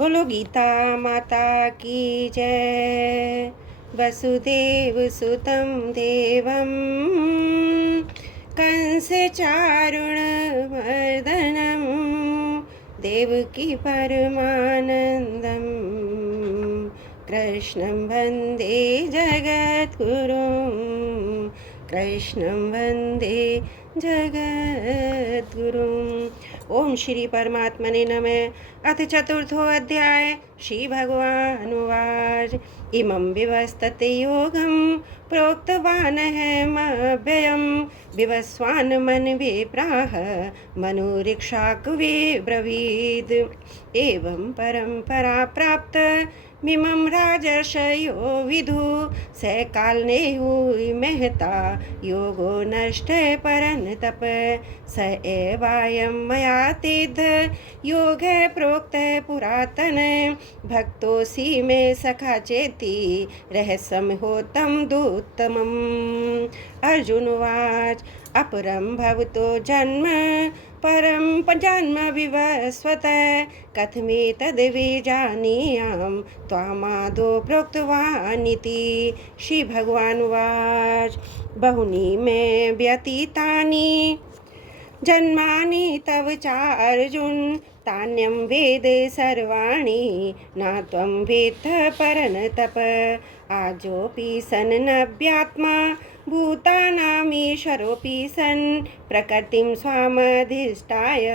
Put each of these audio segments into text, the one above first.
बोलो गीता माता की जय। वसुदेव सुतं देवं कंस चारुण मर्दनं देवकी परमानंदं कृष्णं वन्दे जगद्गुरुं कृष्णं वन्दे जगद्गुरुं। ओम श्री परमात्मने नमः। अथ चतुर्थो अध्याय। श्री भगवानुवाच इमं विवस्तते योगं प्रोक्तवानहमव्ययं विवस्वान् मनवे प्राह मनुरीक्षाकवे ब्रवीद। एवं परंपरा प्राप्त मिमं राजर्षयो विदु स कालनेहुः महता योगो नष्टे परन्तप स एवायं मया तेद्ध योगः प्रोक्तः पुरातन भक्तोऽसि मे सखा चेति रहस्यं होतं दुत्तमम्। अर्जुन उवाच अपरं भवतो जन्म परं जन्म विवस्वत कथमेतद्विजानीयां त्वामादौ प्रोक्तवानिति। श्री भगवान उवाच बहुनि मे व्यतीतानि जन्मानि तव चार्जुन तान्यं वेद सर्वाणि न त्वं वेत्थ परन्तप आजोऽपि सन्नव्यात्मा भूतानामीश्वरोऽपि सन् प्रकृतिं स्वामधिष्ठाय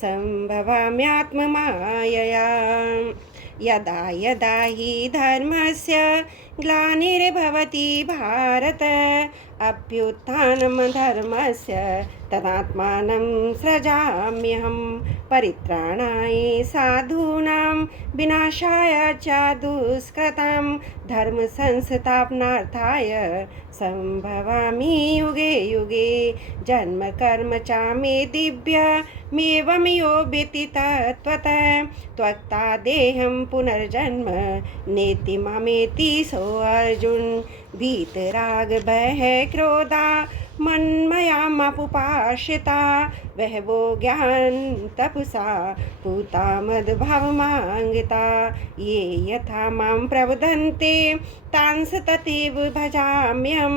सम्भवाम्यात्ममायया। यदा यदा हि धर्मस्य ग्लानिर्भवति भारत अभ्युत्थानं धर्मस्य तदात्मानं सृजाम्यहं परित्राणाय साधूनां विनाशाय च दुष्कृतां धर्म संस्थापनार्थाय संभवामि युगे युगे। जन्म कर्म च मे दिव्यमेवं यो वेत्ति तत्त्वतः त्वक्ता देहं पुनर्जन्म नेति मामेति सोऽर्जुन। वीतराग भय क्रोधा मन्मयामुपाश्रिता बहवो ज्ञान तपसा पूता मद्भावमांगिता ये यथा मां प्रवदन्ते तांस तथैव भजाम्यहं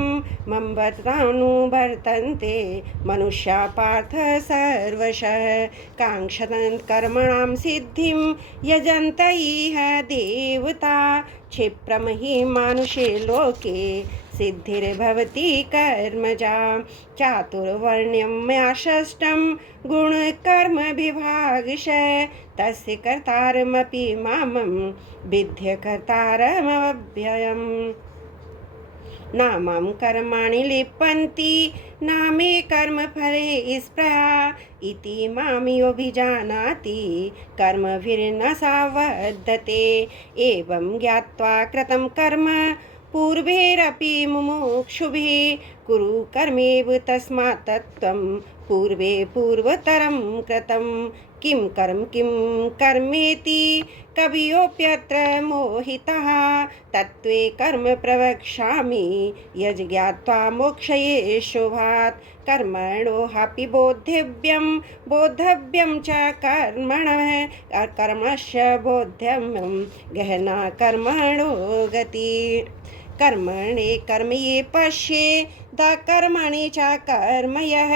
मम वर्तानुवर्तन्ते मनुष्या पार्थ सर्वशः काङ्क्षन् कर्मणां सिद्धिं यजन्त इह देवता क्षिप्रं हि मानुषे लोके सिद्धिर्भवति कर्मजा। चातुर्वर्ण्यं मया षष्ठं गुणकर्म विभागशः तस्य कर्तारमपि मामं विद्य कर्तारमव्ययम्। नामां कर्माणि लिप्यन्ति नामे कर्मफले स्पृहा इति मां योऽभिजानाति कर्मभिर्न सावद्धते। एवं ज्ञात्वा कृतं कर्म पूर्वैरपि मुमुक्षुभिः कुरु कर्मेव तस्मात् त्वं पूर्वे पूर्वतरं कृतं किं कर्मेति कवियोऽप्यत्र मोहितः तत्त्वे कर्म प्रवक्ष्यामि यज्ञात्वा मोक्षये शुभात्। कर्मणोऽपि बोद्धव्यं च कर्मणः कर्मस्य बोद्धव्यं गहना कर्मणो गति। कर्मणे कर्म ये पश्येद कर्मणि च कर्म यः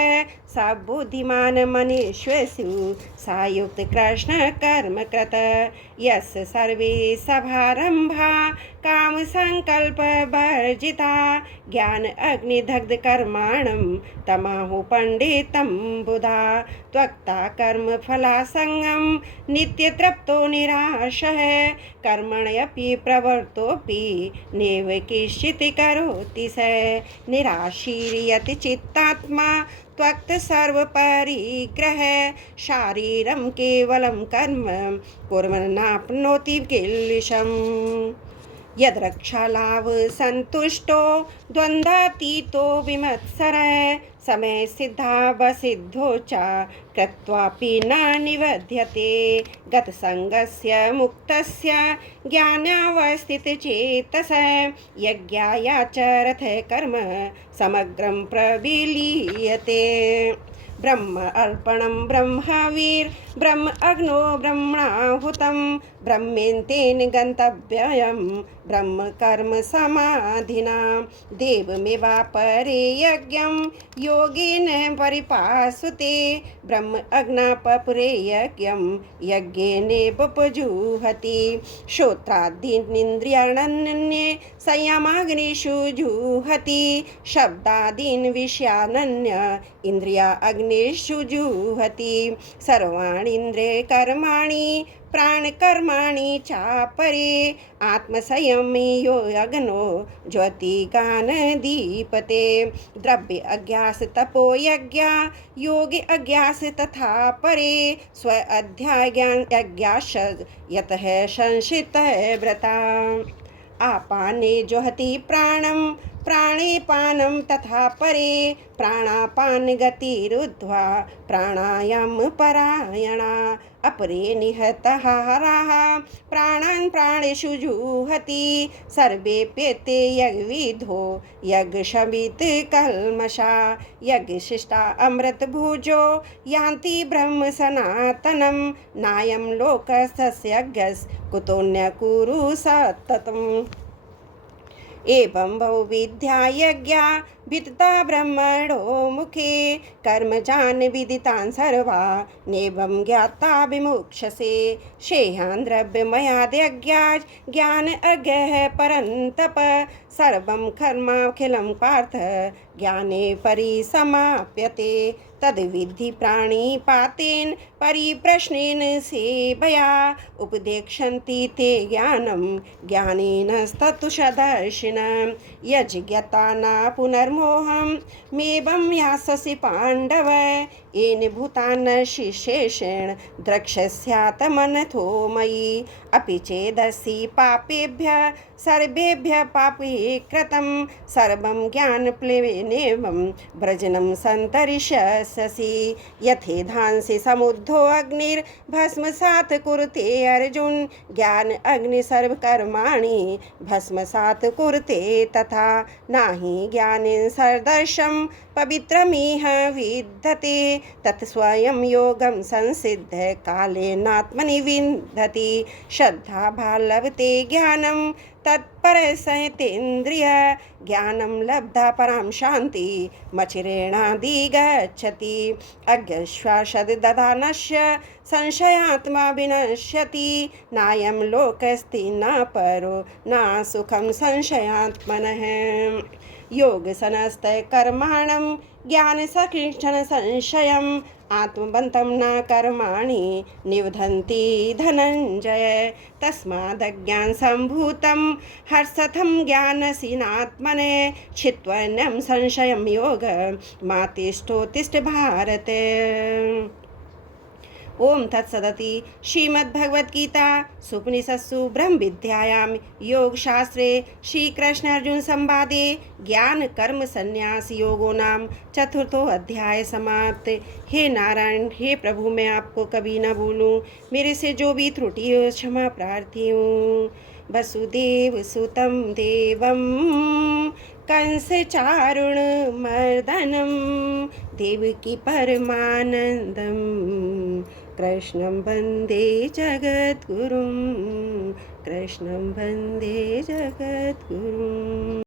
स बुद्धिमान् मनुष्येषु सा युक्त कृष्ण कर्म कृत। यस्य सर्वे सभारम्भा काम संकल्प वर्जिता ज्ञान अग्निदग्ध कर्माणं तमाहु पंडितं बुधा। त्वक्ता कर्म फलासंगं नित्य तृप्तो निराशः कर्मण्यपि प्रवृत्तोऽपि नैव किञ्चित् करोति स निराशीर्यति चित्तात्मा त्वक्त सर्वपरिग्रह शारीरं केवलं कर्म कुर्वन्नाप्नोति किल्बिषम्। यद्रक्षालाभ संतुष्टो द्वन्द्वातीतो विमत्सरः समय सिद्धावसिद्धो च कृत्वापि न निबध्यते गतसंगस्य मुक्तस्य ज्ञानावस्थितचेतसः यज्ञायाचरथ कर्म समग्रं प्रविलीयते। ब्रह्म अर्पणं ब्रह्मवीर ब्रह्म अग्नो ब्रह्मणाहुतं ब्रह्मेन्तेन गन्तव्यं ब्रह्म कर्म समाधिना देवमेवापरे यज्ञं योगेन परिपासुते ब्रह्म अग्नापपुरे यज्ञं यज्ञेनेवोपजुहति श्रोत्रादीनिन्द्रियाण्यन्ये संयमाग्निषु जुहति शब्दादीन् विषयानन्य इंद्रिया अग्निषु जुहति सर्वाणीन्द्रिय कर्माणि प्राणकर्माणि चापरे आत्मसंयमी यो अग्नो ज्योतिगानदीपते द्रव्य अज्ञास तपो यज्ञा योगी अज्ञास तथा परे स्व अध्याय ज्ञान अज्ञास यतः संशितः व्रता आपाने जोहति प्राणं प्राणे पानं तथा परे प्राणापान गतिरुद्ध्वा प्राणायाम परायणा अपरे निहतहाराः प्राणान् प्राणेषु जुहति सर्वेप्येते यज्ञविधो यज्ञशमित कल्मषा यज्ञशिष्टा अमृतभुजो यान्ति ब्रह्म सनातनं नायं लोकस्य यज्ञस् कुतोऽन्य कुरु सततम् एवं बहुविद्या यज्ञा विदिता ब्रह्मणो मुखे कर्मजान विदितान् सर्वा नेवं ज्ञाता विमुक्षसे शेहान् द्रव्यमयाद्यज्ञात् ज्ञान अज्ञः परन्तप सर्वं कर्माखिलं पार्थ ज्ञाने परिसमाप्यते तद्विद्धि प्राणिपातेन परिप्रश्नेन सेवया उपदेक्षन्ति ते ज्ञानं ज्ञानिनस्तत्तुषदर्शिनं यज्ञता न पुनर्मोहं मेवं यास्यसि पाण्डव येन भूतान् शिशेषेण द्रक्ष्यस्यात् मनथो मयि अपि चेदसि पापेभ्यः सर्वेभ्यः पापे कृतं सर्वं ज्ञानप्लवेनेवं व्रजनं सन्तरिष्यसि यथेधांसि समुद्धो अग्निर्भस्मसात् कुरुते अर्जुन ज्ञान अग्नि सर्वकर्माणि भस्मसात् कुरुते तथा नाहि ज्ञानेन सदृशं पवित्रमिह विद्यते तत् स्वयं योगं संसिद्ध कालेनात्मनि विन्दति श्रद्धा भालवते ज्ञानं तत्परसहितेन्द्रिय ज्ञानं लब्धा परां शान्ति मचिरेणाधिगच्छति अज्ञश्वासददानस्य संशयात्मा विनश्यति नायं लोकस्ति न परो न सुखं संशयात्मनः योगसनस्त कर्माणं ज्ञानसकृष्ण संशयम् आत्मबन्धं न कर्माणि निवधन्ति धनञ्जय तस्मादज्ञानसम्भूतं हर्षथं ज्ञानसीनात्मने छित्त्वन्यं संशयं योग मातिष्ठोत्तिष्ठ भारत। ओम तत्सदति श्रीमद्भगवद्गीता सुपनिषत्सु ब्रह्म विद्यायां योगशास्त्रे श्रीकृष्ण अर्जुन संवादे ज्ञान कर्म संन्यास योगो नाम चतुर्थो अध्याय समाप्त। हे नारायण, हे प्रभु, मैं आपको कभी न भूलूं। मेरे से जो भी त्रुटि हो क्षमा प्रार्थी हूँ। वसुदेव सुतं देवं कंसचारुणमर्दनं देवकी परमानन्दं कृष्णं वन्दे जगद्गुरुं कृष्णं वन्दे जगद्गुरुम्।